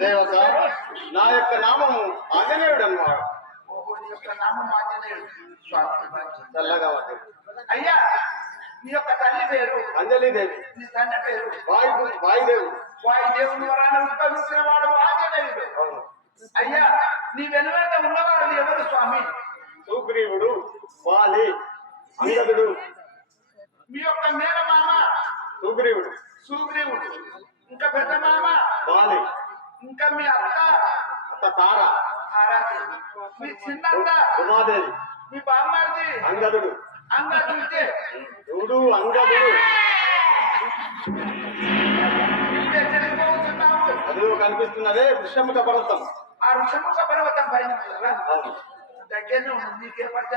దేవత నా యొక్క నామము ఆంజనేయుడు అన్నమాట. చల్లగా అయ్యా నీ యొక్క తల్లి పేరు అంజలిదేవి, నీ తండ్రి పేరు వాయుదేవుడు. వాయుదేవుని వరాన్ని ఉద్భవించిన వాడు ఆంజనేయుడు. అయ్యా నీ వెనువెంట ఉన్నవాడు ఎవరు స్వామి? సుగ్రీవుడు, వాలి, అంగదుడు. మీ యొక్క మేనమామ సుగ్రీవుడు, ఇంకా పెద్ద మామ వాలి, ఇంకా మీ అత్త తార, మీ చిన్నత్త ఉమాదేవి, మీ బామ్మారిది అంగదుడు. అంగదుడు అంగదుడు అదిగో కనిపిస్తున్నదే వృషముఖ పర్వతం. ఆ వృషముఖ పర్వతం పైన దగ్గరనే ఉంది. నీకే పడితే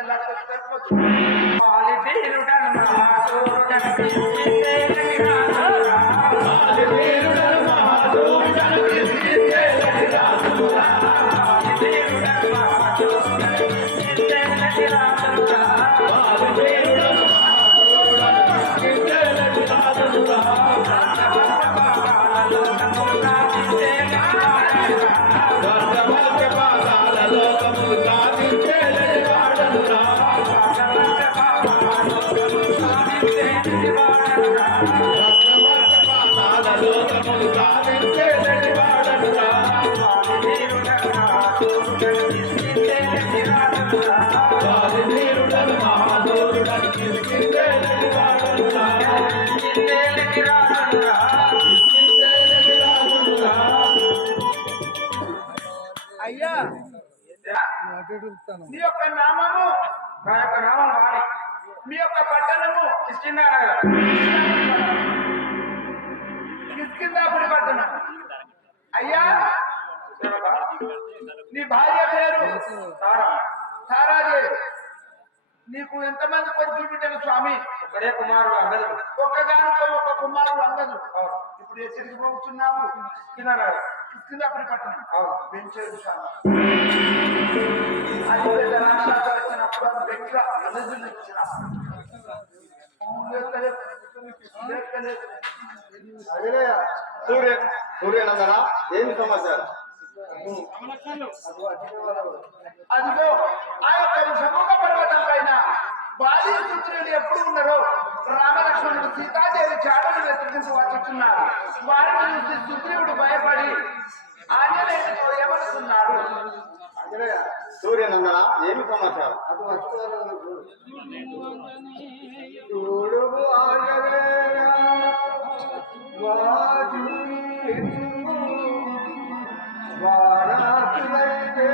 అయ్యా నీ యొక్క నామము మీ యొక్క పట్టణము కిష్కింధాపురి పట్టణం. అయ్యా నీ భార్య పేరు తారాదేవి. నీకు ఎంతమంది కొడుకులు బిడ్డలు స్వామి? ఒకడే కుమారుడు అంగదుడు. ఒక్క కుమారుడు అంగదుడు. ఇప్పుడు ఎక్కడికి పోతున్నాము? కిష్కింధాపురి పట్టణం. పెంచేది స్వామి. అది పెద్ద రాష్ట్రాలు వచ్చినప్పుడు వ్యక్తిగా సూర్యనందన ఏమి సమాచారం? అదిగో ఆ యొక్క వృషముఖ పర్వతం పైన బాలి సుగ్రీవుడు ఎప్పుడు ఉన్నారో రామలక్ష్మణుడు సీతాదేవి చాడలు వెతుకుంటూ వచ్చుతున్నారు. వారిని చూసి సుగ్రీవుడు భయపడి ఆంజనేయుడితో ఏమనుకున్నాడు? ఆంజనేయ సూర్యనందన ఏమి సమాచారం? అటు వచ్చుకోవాలి చూడు ఆంజనేయ వాజుని వారాసులైతే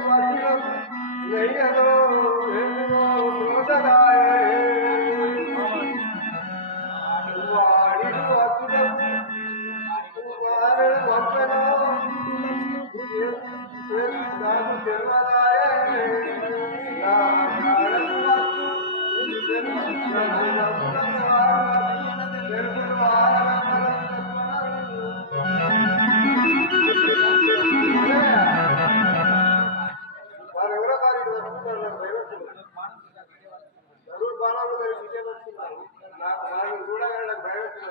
వజ్రం నెయ్యలో వెలుగో దోసగాయే వాడిడు వజ్రం వారు వజ్రలో నాకు తెలియదాయే నా ప్రాణం వారు ఎవరో కాదు వస్తున్నారు జరువు బాణాలు విజయం వస్తున్నారు నాకు వారిని చూడగానే నాకు భయం వస్తుంది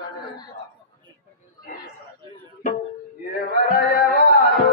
ఎవరయ్యవారు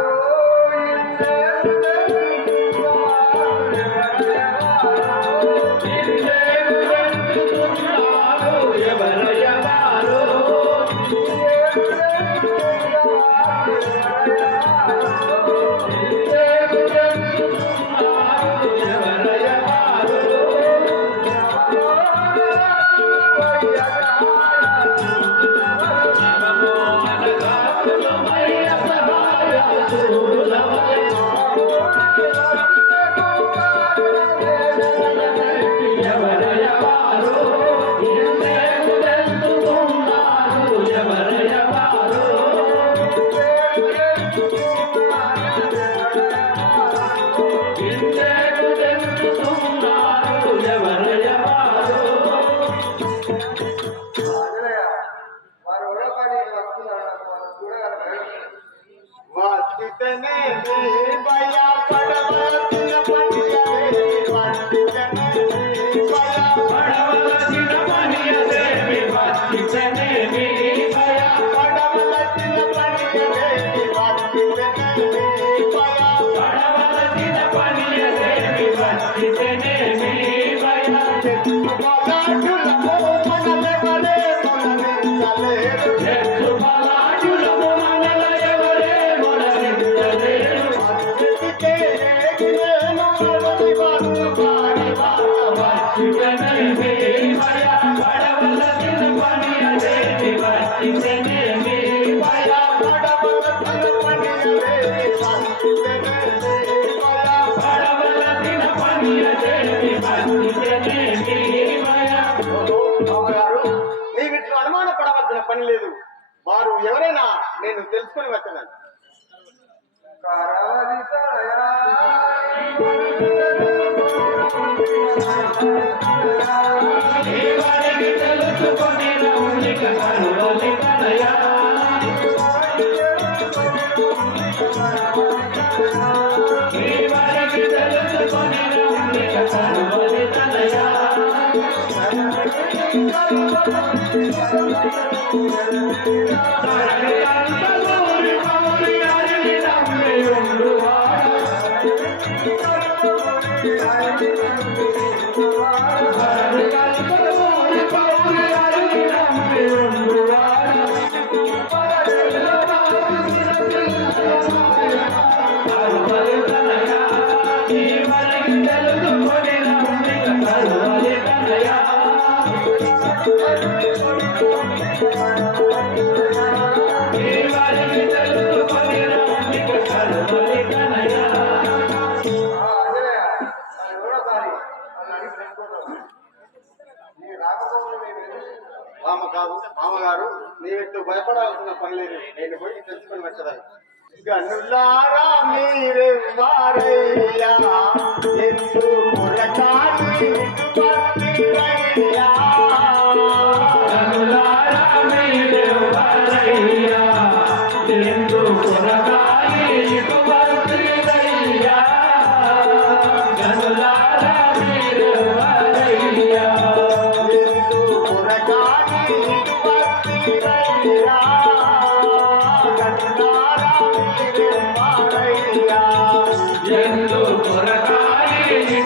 అనుమానపడవలసిన పని లేదు. వారు ఎవరైనా నేను తెలుసుకుని వచ్చాను. మామగారు నీవెట్టు భయపడాల్సిన పని లేదు. నేను పోయి తెలుసుకొని వచ్చాను. గనులారా మీరెవ్వారయ్యా ఎందుకు పురకాలి పత్తిరయ్యా గనులారా మీరెవ్వారయ్యా ఎందుకు పురకాలి పత్తిరయ్యా గనులారా మీరెవ్వారయ్యా ఎందుకు పురకాలి పత్తిరయ్యా ఎందు కొరకాయి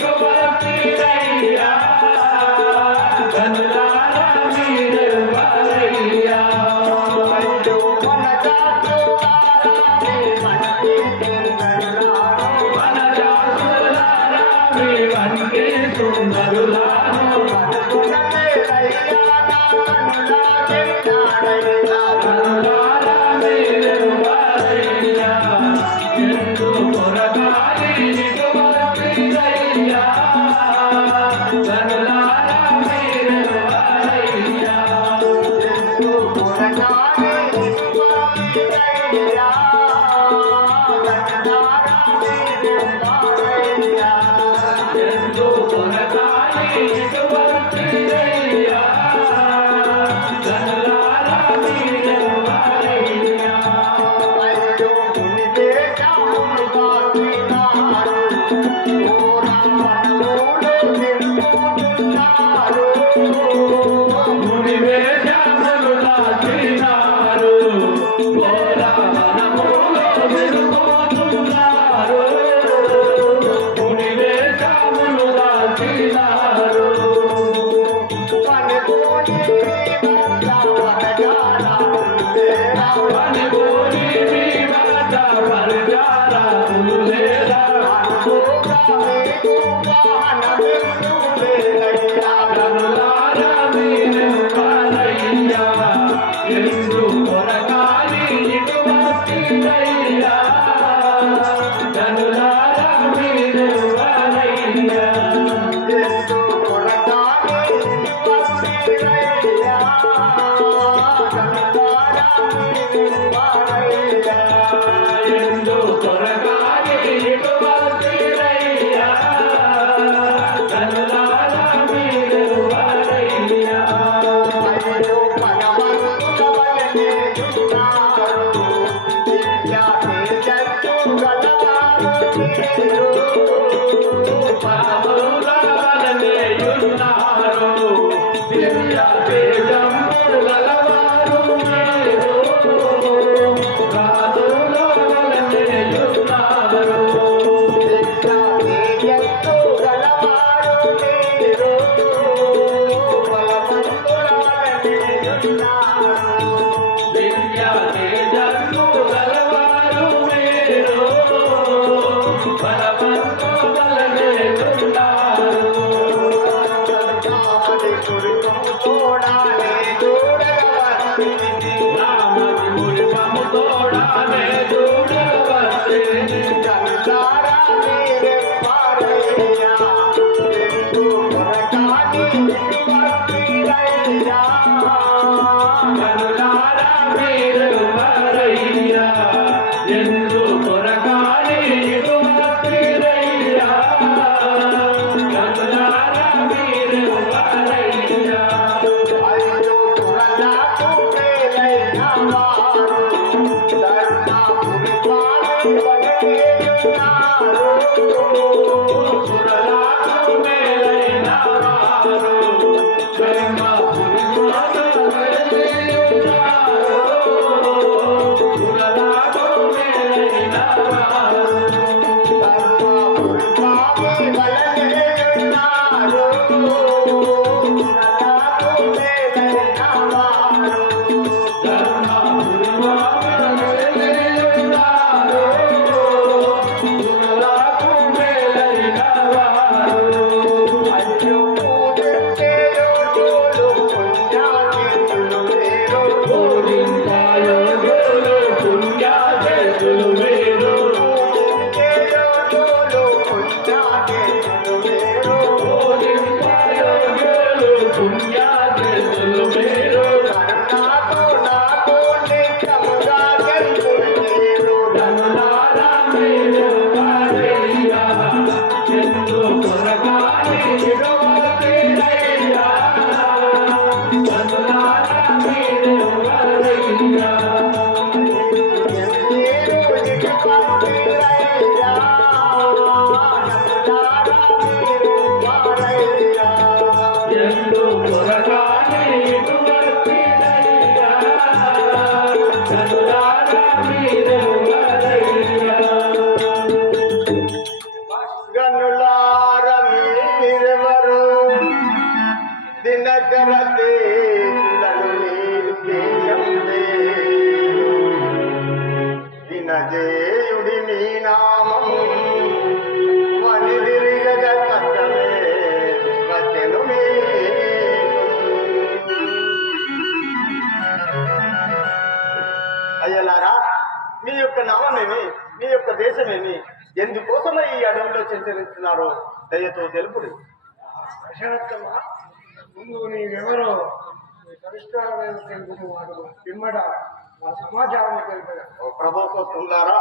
మీ వంటి సుందరులాను కనులారా మీరెవ్వరయ్యా ఎందు కొరగాలి ఇటువంటిదయ్యా కనులారా మీరెవ్వరయ్యా ఎందు కొరగాలి ఇటువంటిదయ్యా కనులారా మీరెవ్వరయ్యా ముని వేషములు దాచినారు ఘోర వనములో తిరుగుతున్నారు ముని వేషములు దాచినారు పనిపోని మీ వద్ద పరిచారకులు లేరా కనులారా మీరెవ్వరయ్యా ఎందు కొరగాలి ఇటువంటిదయ్యా కనులారా మీరెవ్వరయ్యా ఎందు కొరగాలి ఇటువంటిదయ్యా కనులారా మీరెవ్వరయ్యా పరములవలనేయున్నారు దివ్య తేజములు గలవారు మీరు రాజులవలనేయున్నారు దివ్య తేజములు గలవారు మీరు పరమంతులవలనేయున్నారు నామది మురిపము తోడానే చూడవచ్చేని కనులారా మీరెవ్వరయ్యా ఎందు కొరగాలి ఇటువంటిదయ్యా కనులారా మీరెవ్వరయ్యా సురలాకు మేలైన వారు బ్రహ్మపురి మాతలున్నారు సురలాకు మేలైన వారు ధర్మపురి మాతలున్నారు సురలాకు మేలైన వారు పూజింపాయోగులు పుణ్యాచేతులు మీరు పూజింపాయోగులు పుణ్యాచేతులు మీరు కనులారా మీరెవ్వరయ్యా ఎందు కొరగాలి ఇటువంటిదయ్యా కనులారా మీరెవ్వరయ్యా ఎందు కొరగాలి ఇటువంటిదయ్యా కనులారా మీరెవ్వరయ్యా మీరెవరు దినకరతే వినజేయుడి మీ నామము వనిదిరిగ చేస్తున్నారో దయతో తెలుపుడు. దశరథమ్మ, ముందు నీవెవరో నీ పరిష్కారం తెలుపుతూ వాడు పిమ్మట మా సమాచారం తెలిపారు. ఓ ప్రభోత్సవులారా,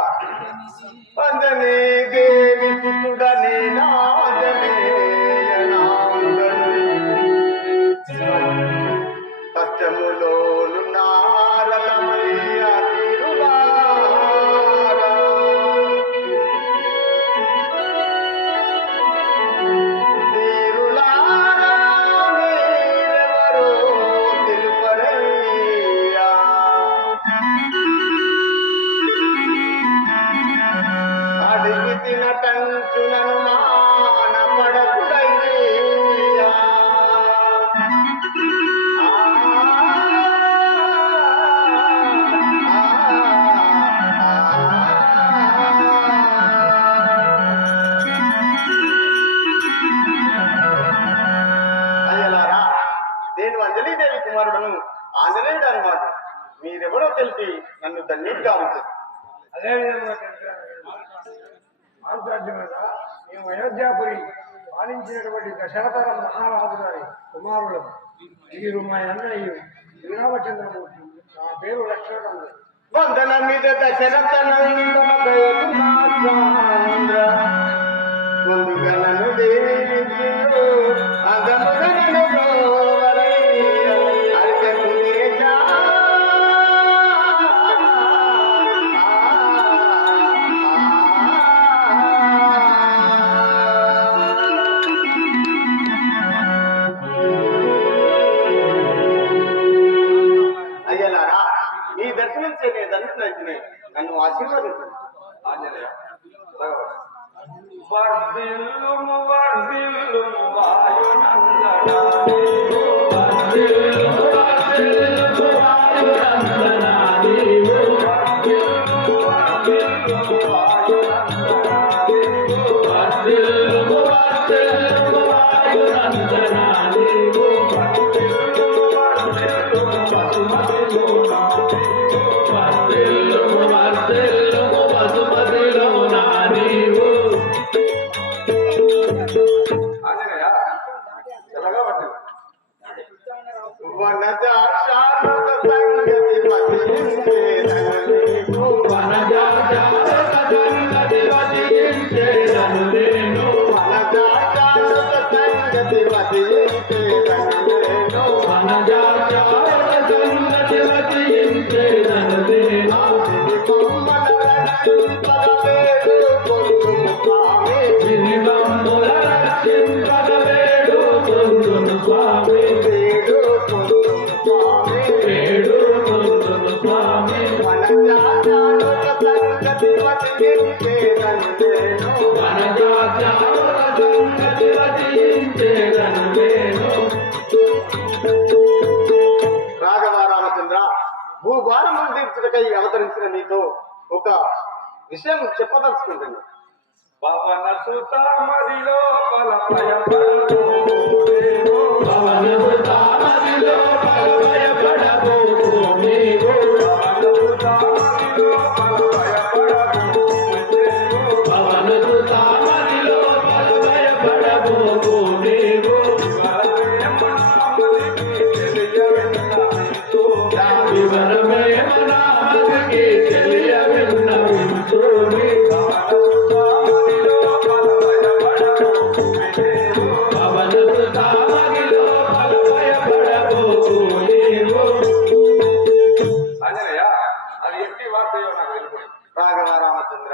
అంజనీ దేవి పుత్రుడనే కష్టములోనున్నారలమయ్య తీరులారా. తీరులారా, మీరెవరో తెలుపరయ్యా. అడిగి తినటంచునను మానపడకుడయ్యా. అయ్యలారా, నేను అంజలీదేవి కుమారుడను ఆంజనేయుడు అన్నమాట. మీరెవరో తెలిపి నన్ను ధన్యుడిగా ఉంటుంది. అదేవిధంగా మాంసాధ్యమైన మేము అయోధ్యాపురి పాలించినటువంటి దశరథర మహారాజు గారి కుమారులం. వీరు మా అన్నయ్య శ్రీరామచంద్రమూర్తి. నా పేరు లక్ష్మణ. వందన మీద దశరథ ముందుగా నన్ను దేవించు అదముదనను అయ్యలారా, మీ దర్శనం చేయని దంతులైతే నన్ను ఆశీర్వదించండి. ఆంజనేయ వర్ధిల్లుము వర్ధిల్లుము వాయునందనా నీవు. వర్ధిల్లుము వర్ధిల్లుము వాయునందనా నీవు. వర్ధిల్లుము వర్ధిల్లుము వాయునందనా నీవు. వర్ధిల్లుము వర్ధిల్లుము వాయునందనా నీవు. వర్ధిల్లుము వర్ధిల్లుము వసుమతిలోనా నీవు. వర్ధిల్లుము వర్ధిల్లుము వసుమతిలోనా నీవు. ఆంజనేయ ఎలాగా వర్ధిల్లు. వనజాక్షారత సంగతి వసించేదనలేను. వనజాక్షారత సంగతి వసించేదనలేను. వనజాక్షారత సంగతి వసించేదనలేను. వనజాక్షారత సంగతి వసించేదనలేను. సిరిమమ్మల రక్షింపగవేడు పొందుము స్వామి. వేడు పొందును స్వామి. వేడు పొందుము స్వామి. వనజాక్షారత సంగతి వసించేదనలేను. వనజాక్షారత సంగతి వసించేదనలేను. రాఘవ రామచంద్ర, భూభారం తీర్చుటకై అవతరించిన నీతో ఒక విషయం చెప్పదలుచుకుంటున్నాను. పవన సుత మదిలో భయపడబోకు నీవు. పవన సుత మదిలో భయపడబోకు నీవు. పవన సుత మదిలో భయపడబోకు నీవు. పవన సుత మదిలో భయపడబోకు నీవు. వివరమే మనామదికి తెలియవిన్నవించుని. పవన సుత మదిలో భయపడబోకు నీవు. ఆంజనేయ అది ఎట్టి వార్తయో నాకు వెళ్ళిపోయింది. రాఘవ రామచంద్ర,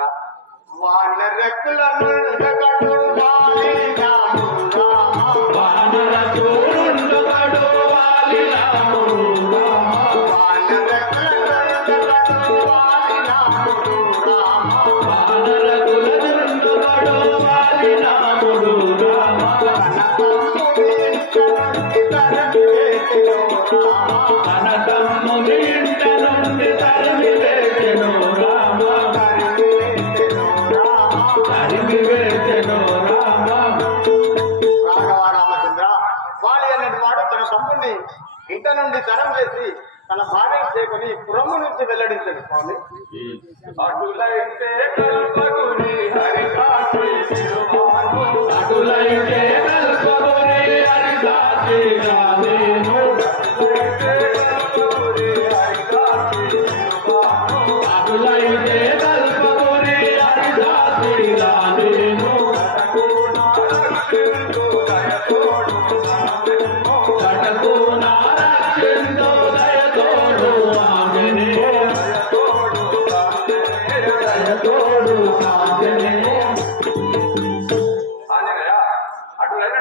వాన రెక్కులను కట్టుకోవాలి రాముడు రామ. వానర చూడుండుగడు వాలి రాముడు రామ. వాన రెక్కులను కట్టుకోవాలి రాముడు రామ. వానర కులదుండుగడు వాలి రాముడు రామ. తన తమ్ముని ఇంట నుండి తరిమి వేసెను రామ. తరిమి వేసెను రామ. రాఘవ రామచంద్ర, వాలి అన్నటి వాడు తన తమ్ముడిని ఇంట నుండి తరం వేసి తన భార్యను చేకొని పురము నుంచి వెల్లడించాడు స్వామి. అటులైతే కల్పగుని హరికాసి తిరువాను.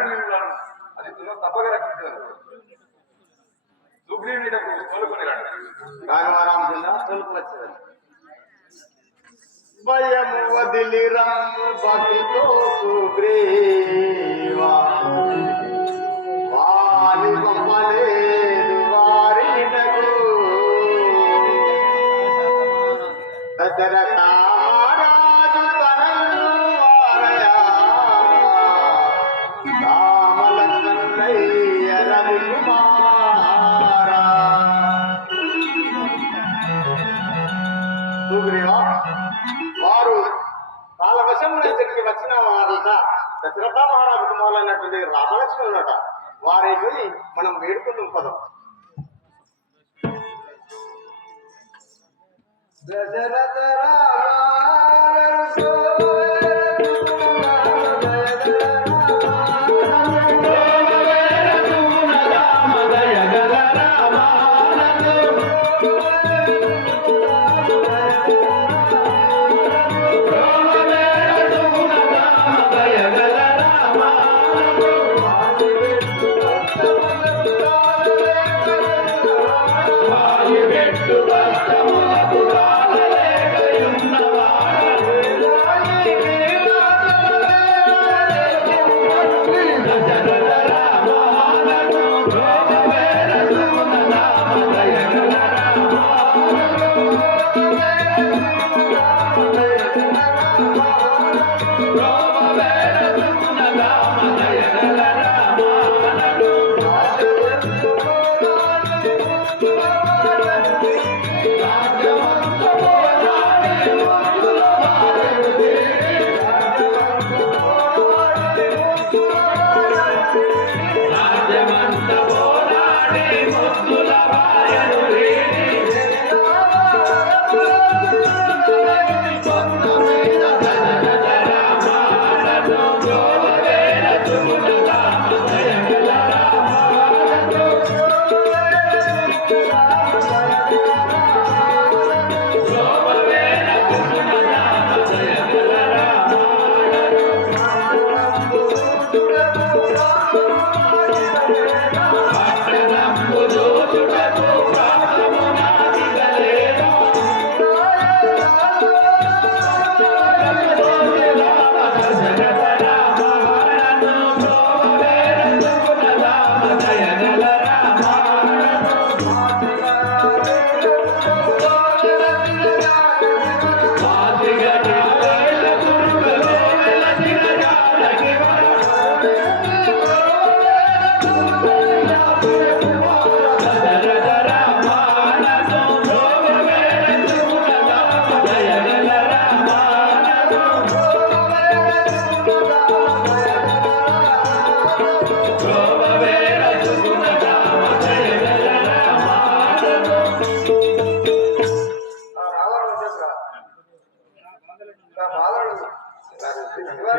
నిన్ను అది తప్పగా రక్షించారు. సుగ్రీవునిటకు తోలుకొని రండి. రాఘవరామచంద్ర తొలుపు వచ్చేది. భయము వదిలి రాము భక్తితో సుగ్రీవా, వాలి పంపలేదు వారినకు దశరథ రాజు తనను వారయా, రామలక్ష్మణయ్య రవికుమారా. సుగ్రీవా, వారు కాలవశమున ఇక్కడికి వచ్చిన వారట దశరథ మహారాజు కుమారులైనటువంటి రామలక్ష్మణులట. వారి పోయి మనం వేడుకుందాం పదం. దశరథ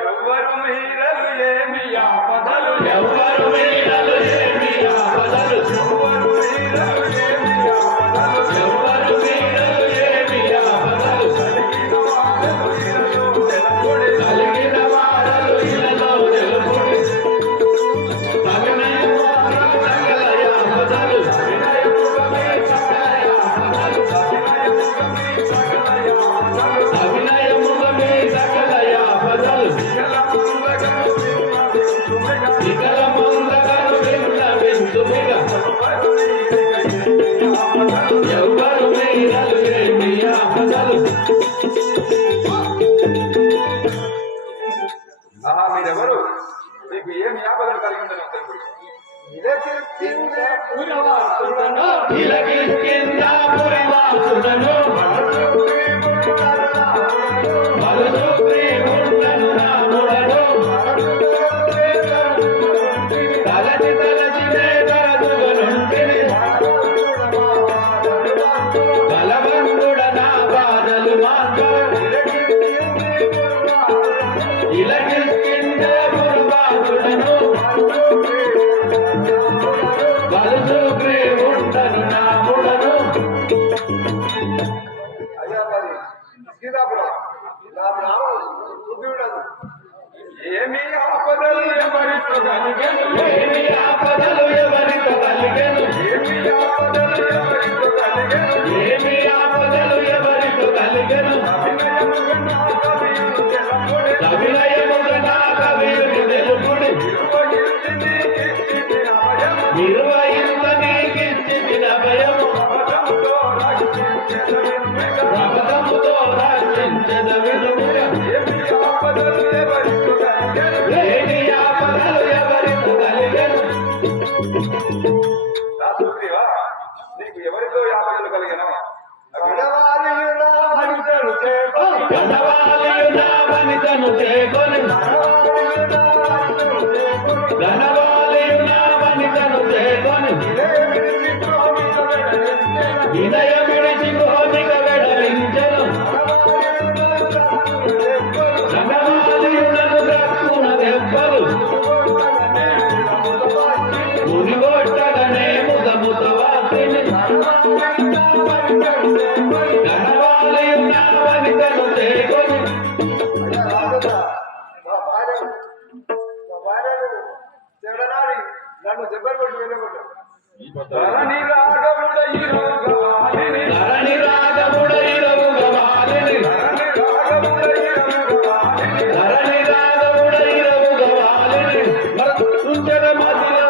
ఎవ్వరు మీరలు ఏమి ఆపదలు, ఎవ్వరు మీరలు ఏమి ఆపదలు, ఎవ్వరు మీరలు ఏమి ఆపదలు, ఎవ్వరు మీరలు ఏమి ఆపదలు, కలిగిన వారలు ఇలలో నిలబడి, కలిగిన వారలు ఇలలో నిలబడి, అభినయముగమే సకల యాపదలు, ఇకల మందగను విన్నవింతుమిగ, ఎవ్వరు మీరలు ఏమి ఆపదలు. ఆహా మీరెవరు, మీకు ఏమి ఆపదలు కలిగి ఉండదు తెలుపు. ఇలకింద పురివాసుడను బలసుగ్రీవుండను రాముడను, తలచి తలచినే తరదుగనుంటిని, బలవంతుడ నా బాధలు మాత్రం, ఇలకింద పురివాసుడను బలసుగ్రీవుండను రాముడను. అయ్యా మరి సీతాపురం నా నామం సుగ్రీవుడను. ఏమి ఆపదలు ఎవరితో కలిగెను ఏమి ఆపదలు ఎవరితో కలిగెను ఏమి ఆపదలు ఎవరితో కలిగెను ఏమి ఆపదలు ఎవరితో కలిగెను అభినయముగా నా కవియుని తెలుపుడి సవినయముగా నా కవియుని తెలుపుడి నిర్వహింత నీకిచ్చిన భయము రమదముతో రాక్షించద వినుముగా ఏమి ఆపదలు ఎవరితో కలిగెను ఏమి ఆపదలు ఎవరితో కలిగెను నా సుగ్రీవా, నీకు ఎవరితో ఆపదలు కలిగెను? ధనవాలియు నా వనితను చేకొని ధనవాలియు నా వనితను చేకొని వినయ విడిచి గోపిక వెడలించెను ధనవాలియు నన్ను గ్రక్కున దెబ్బలు మునిగొట్టగనే ముదముత వాసిని ధనవాలియు నా వనితను చేకొని నన్ను దెబ్బలు కొట్టి వెళ్ళకూడదు ధరణి రాగముడైరవుగ వాలిని ధరణి రాగముడైరవుగ వాలిని తుంచెద మదిలో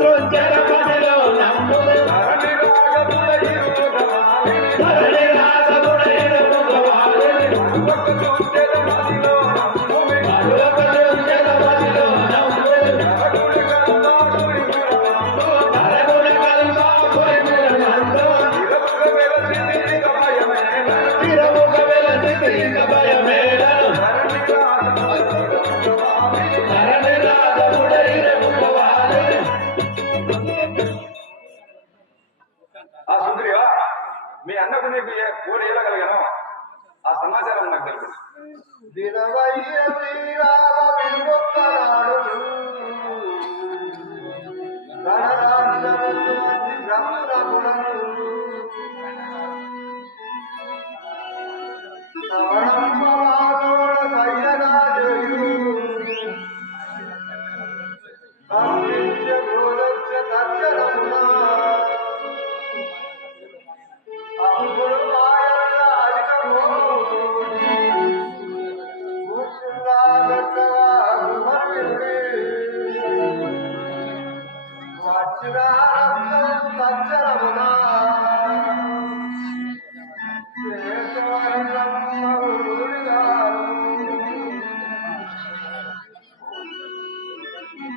తుంచెద మదిలో నమ్ములు ధరణి రాగముడైరవుగ వాలిని మరొక తుంచెద మదిలో నమ్ములు నరగుణ కల్పా పురిపురమందు తిరముగ వెలసితి ఇక భయమేలను ధరణి రాగముడైరవుగ వాలిని ఆ సుందరివా, మీ అన్నకు నీకు కోడి ఇవ్వగలిగాను ఆ సమాచారం నాకు తెలుసు.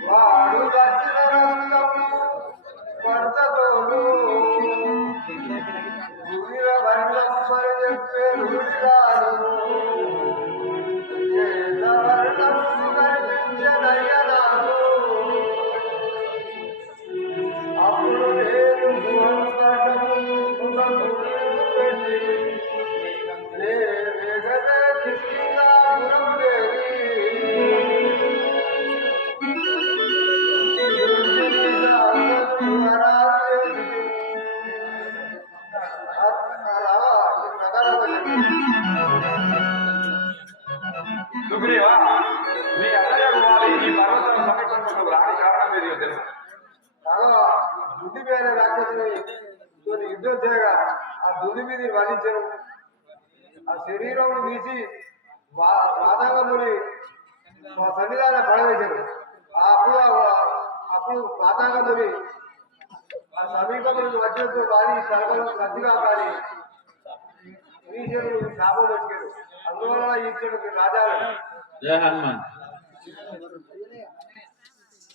వాడు దక్షిణ రక్తము వర్తతోను వీర వర్ణం మరి చెప్పే రూఢిరాను వర్ణం కనిపించనయ్యనాను అప్పుడు నేను పెట్టి వేగదే కిష్కిందాపురం సుగ్రీవా, మీ అన్నయ్య వాలి ఈ పర్వతం సమీపంలో రాని కారణం ఏదో తెలుసు. దుడ్డి పేర రాక్షసుని యుద్ధం చేయగా ఆ దుడ్డి మీద వధించడం, ఆ శరీరం తీసి మాతాంగముని సన్నిధాన పడవేశారు. అప్పుడు మాతాంగముని ఆ సమీపంలో వజ్రంతో వారి సర్వలు గట్టిగా కాని ఈశ్వరుడు శాపం వచ్చాడు. అందువల్ల ఈశ్వరుడు రాజాలు జయ హనుమాన్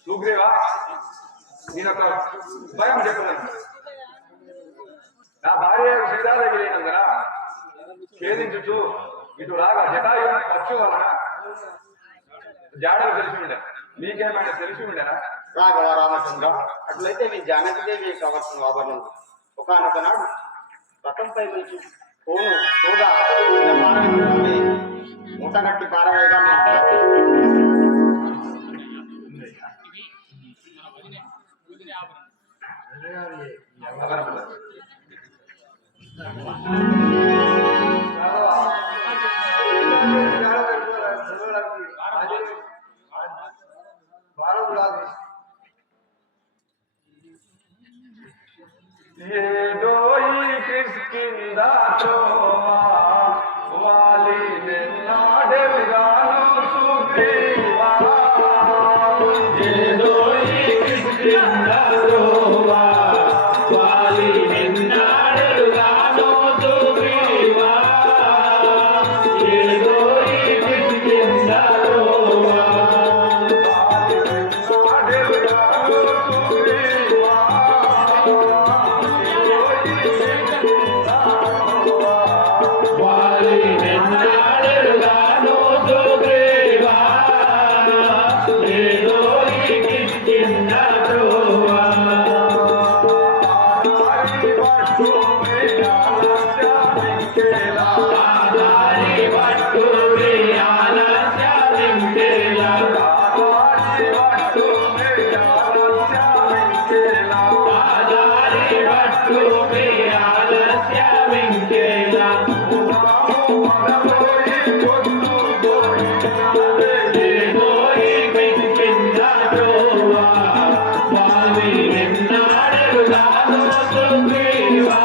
సుగ్రీవా, నేనొక భయం చెప్పలేను. నా భార్య సీతాదేవి లేనందున ఛేదించుచు ఇటు రాగా జటాయు ఖర్చు వలన జాడలు తెలిసి ఉండే, మీకేమైనా తెలిసి ఉండేనా? రాఘవ రామచంద్ర, అట్లయితే నీ జానకిదేవి కావాల్సిన ఆభరణం ఒకనొక నాడు రథంపై నుంచి పోను తోగా మూటగట్టి పారవేగా ఏదో ఈ కిష్కింద చోవా వాలి నిన్నాడెరుగాను సుగ్రీవా ఏదో ఈ కిష్కింద చోవా వాలి నిన్నాడెరుగాను సుగ్రీవా ఏదో ఈ కిష్కింద చోవా వాలి నిన్నాడెరుగాను సుగ్రీవా ఏదో ఈ కిష్కింద చోవా ఆదారి వట్టురి ఆలస్య వింకేల ఆదారి వట్టురి ఆలస్య వింకేల ఏదో ఈ కిష్కింద చోవా వాలి నిన్నాడెరుగాను సుగ్రీవా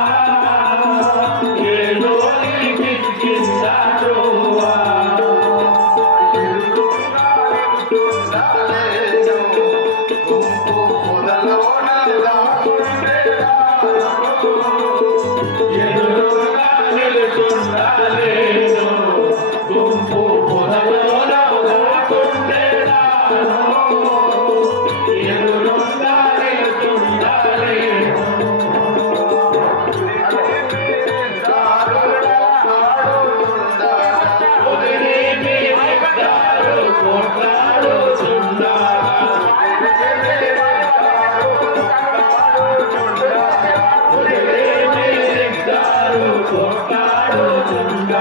ఏదో ఈ కిష్కింద చోవా ఎదురుగా నిలుచుండాలేను గుంపు పొదలోన దాక్కుండేదాను ఎదురుగా నిలుచుండాలేను ఉదిరి మీరిద్దారు కొట్లాడుచుండా ఉదిరి మీరిద్దారు కొట్లాడుచుండగా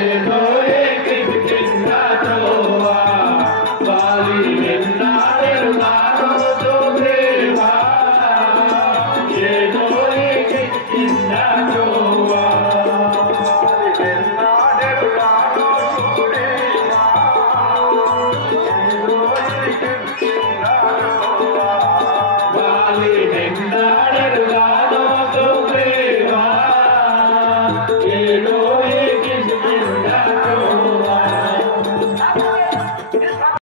ఏదో ఈ కిష్కింద చోవా వాలి నిన్నాడెరుగాను సుగ్రీవా ఏదో ఈ కిష్కింద చోవా వాలి